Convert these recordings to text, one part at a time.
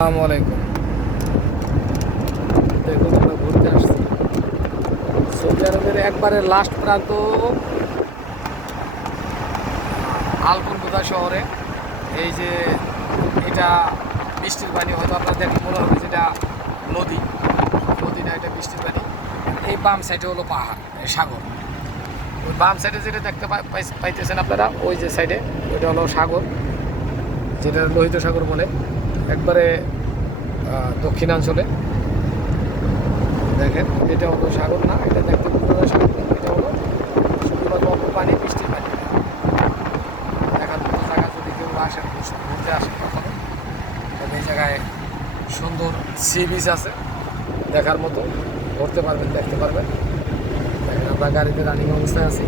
আসসালামু আলাইকুম। দেখুন আমরা ঘুরতে আসছি সৌদি আরবের একবারে লাস্ট প্রান্ত আলকুলকুদা শহরে। এই যে এটা বৃষ্টির পানি, হয়তো আপনার দেখে মনে হবে যেটা নদী নদী না, এটা বৃষ্টির পানি। এই বাম সাইডে হলো পাহাড়, সাগর। ওই বাম সাইডে যেটা দেখতে পাইতেছেন আপনারা, ওই যে সাইডে ওইটা হলো সাগর, যেটা লোহিত সাগর বলে। একবারে দক্ষিণাঞ্চলে দেখেন, এটা হলো সাগর না, এটা দেখতে পুরো সাগর, এটা হলো শুধুমাত্র অল্প পানি, বৃষ্টির পানি। দেখার মতো জায়গা, যদি কেউ আসেন ঘুরতে আসেন কখনো, তবে এই জায়গায় সুন্দর সি বিচ আছে দেখার মতো, ঘুরতে পারবেন, দেখতে পারবেন। দেখেন আমরা গাড়িতে রানিং অবস্থায় আছি।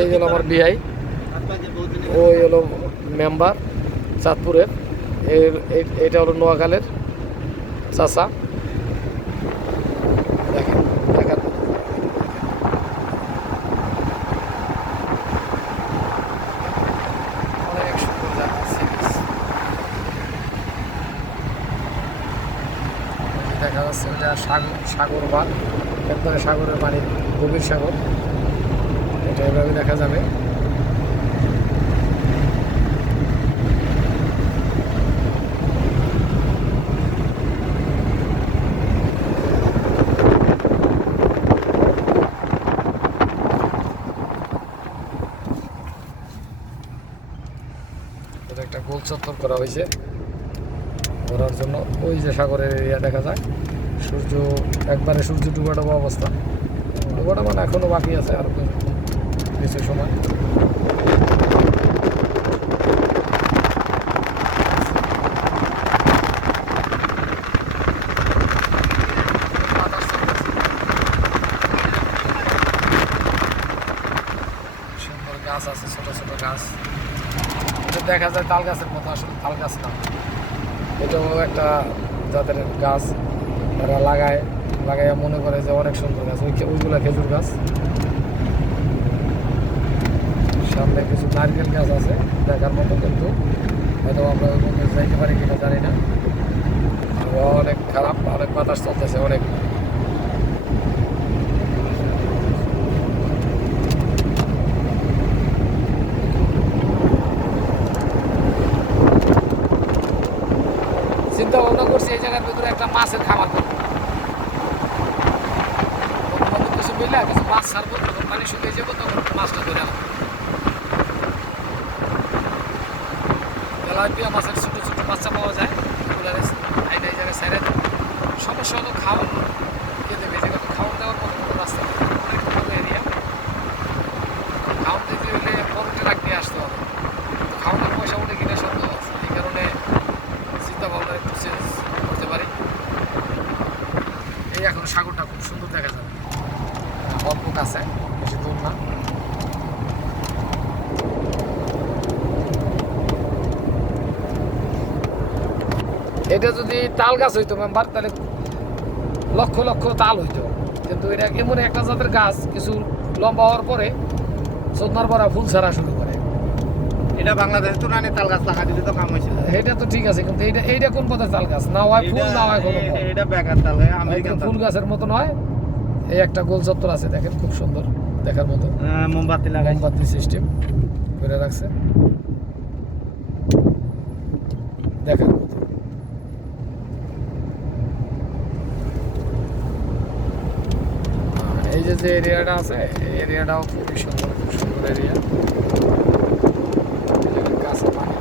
এই হলো আমার বিআই, ওই হলো মেম্বার চাঁদপুরের, এটা হলো নোয়াখালের চাচা। দেখেন দেখার মতো অনেক সুন্দর জায়গা। দেখা যাচ্ছে ওটা সাগর বাঁধ, একবারে সাগরের পানি, গভীর সাগর, এটা এভাবে দেখা যাবে। এটা একটা গোল চত্বর করা হয়েছে ঘোরার জন্য। ওই যে সাগরের এরিয়া দেখা যায়, সূর্য একবারে সূর্য ডুবা অবস্থা। ডুবাটা মানে এখনো বাকি আছে, আর কিছু সময়। সুন্দর গাছ আছে, ছোট ছোট গাছ, এটা দেখা যায় তাল গাছের মতো, আসলে তাল গাছ না, এটাও একটা যাদের গাছ তারা লাগাইয়া মনে করে যে অনেক সুন্দর গাছ, ওইগুলা খেজুর গাছ। সামনে কিছু নারকেল গাছ আছে দেখার মতো, কিন্তু হয়তো আমরা ওই মধ্যে যাইতে পারি কিনা জানি না। অনেক খারাপ, অনেক বাতাস চলতেছে, অনেক। চিন্তা ভাবনা করছি এই জায়গার ভিতরে একটা মাছের খামার করবো, কিছু মিলে কিছু মাছ ছাড়বো, যখন পানি শুকিয়ে যাবো তখন মাছটা ধরে আনবো। তেলাপিয়া মাছের ছোটো ছোটো বাচ্চা পাওয়া যায়, এই জায়গায় সাইডে। সমস্যা হলো খাওয়ান কে দেবে, যেটা তো খাওয়ান দেওয়ার মতো কোনো রাস্তা নেই, অনেক বড় এরিয়া। খাওয়ান দিতে হলে বড় ট্রাক নিয়ে আসতে হবে, খাওয়ানোর পয়সা উঠে কিনা সন্দেহ আছে। এই কারণে চিন্তা ভাবনা একটু চেঞ্জ করতে পারি। এই এখন সাগরটা খুব সুন্দর দেখা যাবে, অল্প কাছে, বেশি দূর না। এটা যদি তাল গাছ হইতো মেম্বার, তাহলে লক্ষ লক্ষ তাল হইতো, কিন্তু এটা এমন একটা জাতের গাছ, কিছু লম্বা হওয়ার পরে সন্ধ্যার পরা ফুল ছাড়া শুরু করে। এটা বাংলাদেশে তো রানী তাল গাছ লাগা দিলে তো কাম হয়েছিল। এটা তো ঠিক আছে, কিন্তু এইটা কোন পথের তাল গাছ? না হয় ফুল, না হয় কোনো ফল। এটা বেকার তাল গাছ, আমেরিকান ফুল গাছের মতো নয়। এই একটা গোল চত্বর আছে, দেখেন খুব সুন্দর দেখার মতো, মোমবাতি লাগাই, মোমবাতি সিস্টেম করে রাখছে দেখার মতো। এই যে এরিয়াটা আছে, এই এরিয়াটাও খুবই সুন্দর, খুব সুন্দর এরিয়া। গাছ পানি